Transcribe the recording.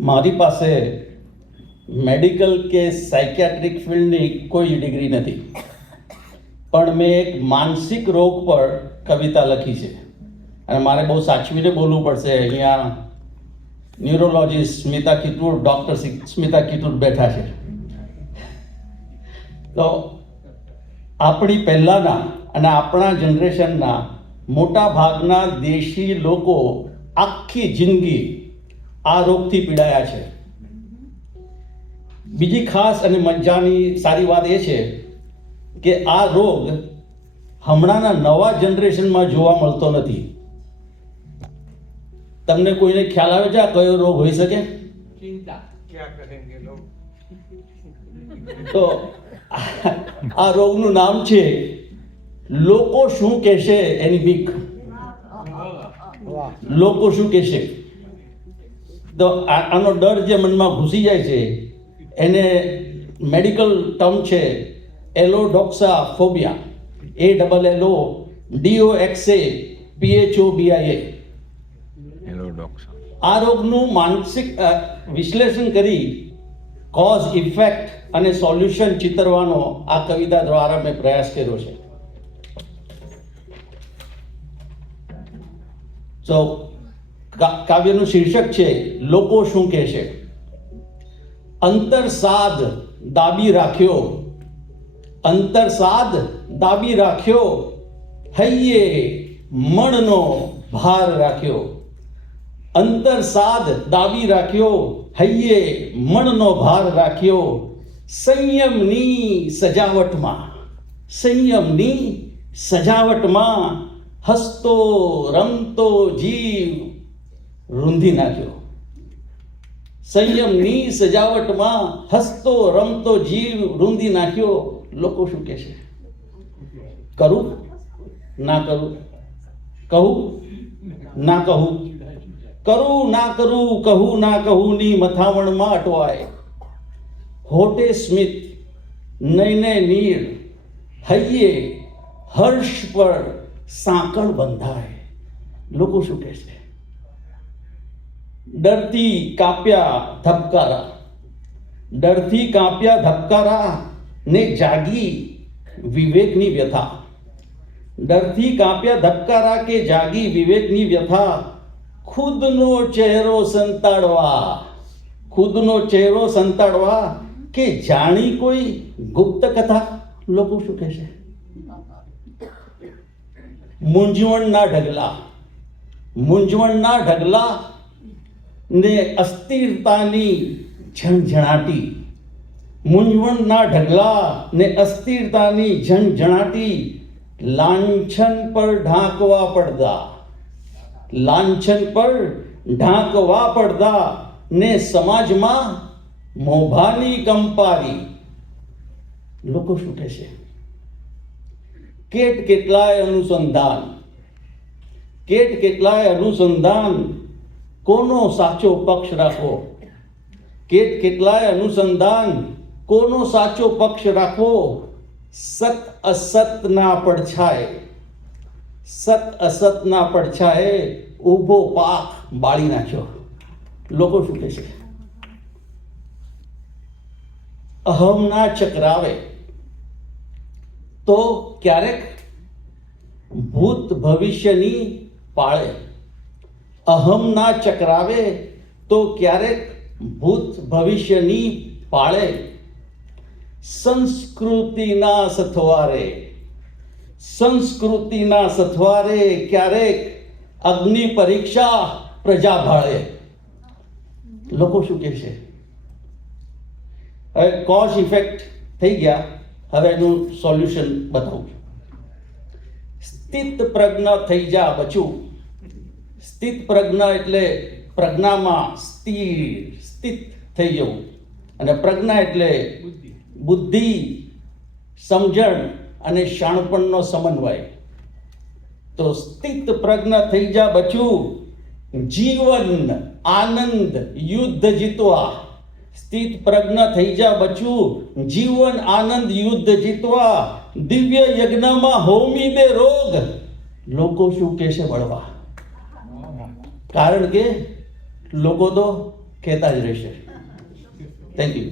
મારી પાસે મેડિકલ કે સાયકિયાટ્રિક ફિલ્ડની કોઈ ડિગ્રી નથી. પણ મેં એક માનસિક રોગ પર કવિતા લખી છે. અને મારે બહુ સાચવીને બોલવું પડશે. અહીંયા ન્યુરોલોજીસ્ટ સ્મિતા કિતુર, ડૉક્ટર સ્મિતા કિતુર બેઠા છે. તો આપણી પહેલાંના અને આપણા જનરેશનના મોટા ભાગના દેશી લોકો આખી જિંદગી આ રોગથી પીડાયા છે. બીજી ખાસ અને મજાની સારી વાત એ છે કે આ રોગ હમણાંના નવા જનરેશનમાં જોવા મળતો નથી. તમને કોઈને ખ્યાલ આવે છે આ કયો રોગ હોઈ શકે? તો આ રોગનું નામ છે લોકો શું કહેશે એની બીક? લોકો શું કહેશે? તો આ- આનો ડર જે મનમાં ઘૂસી જાય છે એને મેડિકલ ટર્મ છે allodoxaphobia A double L O D O X A P H O B I A. આ રોગનું માનસિક વિશ્લેષણ કરી કોઝ ઇફેક્ટ અને સોલ્યુશન ચિતરવાનો આ કવિતા દ્વારા મેં પ્રયાસ કર્યો છે. તો કાવ્યનું શીર્ષક છે, લોકો શું કહેશે? અંતર સાદ દાબી રાખ્યો. અંતર સાદ દાબી રાખ્યો. હૈયે મણનો ભાર રાખ્યો. અંતર સાદ દાબી રાખ્યો. હૈયે મણનો ભાર રાખ્યો. સંયમની સજાવટમાં સંયમની સજાવટમાં હસતો રમતો જીવ રૂંધી નાખ્યો. સંયમની સજાવટમાં હસતો, રમતો, જીવ રૂંધી નાખ્યો. લોકો શું કહેશે કરું? ના કરું? કહું? ના કહું? કરું, ના કરું, કહું, ના કહું ની મથામણમાં અટવાય. હોટે સ્મિત, નયને નીર, હૈયે, હર્ષ પર સાંકળ બંધાય. લોકો શું કહે છે? ડરથી કાપ્યા ધબકારા. ડરથી કાપ્યા ધબકારા ને જાગી વિવેકની વ્યથા. ડરથી કાપ્યા ધબકારા કે જાગી વિવેકની વ્યથા? ખુદનો ચહેરો સંતાડવા. ખુદનો ચહેરો સંતાડવા કે જાણી કોઈ ગુપ્ત કથા? લોકો શું કહેશે મૂંઝવણના ઢગલા. મૂંઝવણના ઢગલા ને અસ્થિરતાની ઝણઝણાટી મૂંઝવણના ઢગલા ને અસ્થિરતાની ઝણઝણાટી લાંછન પર ઢાંકવા પડદા. લાંછન પર ઢાંકવા પડદા ને સમાજમાં મોભાની કંપારી. લોકો શું કહેશે કેટ કેટલાય અનુસંધાન. કેટ કેટલાય અનુસંધાન કોનો સાચો પક્ષ રાખવો? કેટ કેટલાય અનુસંધાન કોનો સાચો પક્ષ રાખવો? સત અસતના પડછાય. સત અસતના પડછાએ ઊભો પાક બાળી નાખ્યો. લોકો શું કહે છે? અહમના ચક્રાવે. તો ક્યારેક ભૂત ભવિષ્યની પાળે. અહમના ચકરાવે તો ક્યારેક ભૂત ભવિષ્યની પાળે. સંસ્કૃતિના સથવારે સંસ્કૃતિના સથવારે ક્યારેક અગ્નિ પરીક્ષા પ્રજા ભાળે. લોકો શું કહે છે? હવે કોઝ ઇફેક્ટ થઈ ગયા. હવે એનું સોલ્યુશન બતાવું સ્થિત પ્રજ્ઞ થઈ જા બચું. સ્થિત પ્રજ્ઞા એટલે પ્રજ્ઞામાં સ્થિર સ્થિત થઈ જવું. અને પ્રજ્ઞા એટલે બુદ્ધિ. સમજણ અને શાણપણનો સમન્વય. તો સ્થિત પ્રજ્ઞ થઈ જા બચ્યું. જીવન આનંદ યુદ્ધ જીતવા. સ્થિત પ્રજ્ઞ થઈ જા બચ્યું. જીવન આનંદ યુદ્ધ જીતવા. દિવ્ય યજ્ઞમાં હોમી દે રોગ. લોકો શું કહેશે? બળવા. કારણ કે લોકો તો કહેતા જ રહેશે. Thank you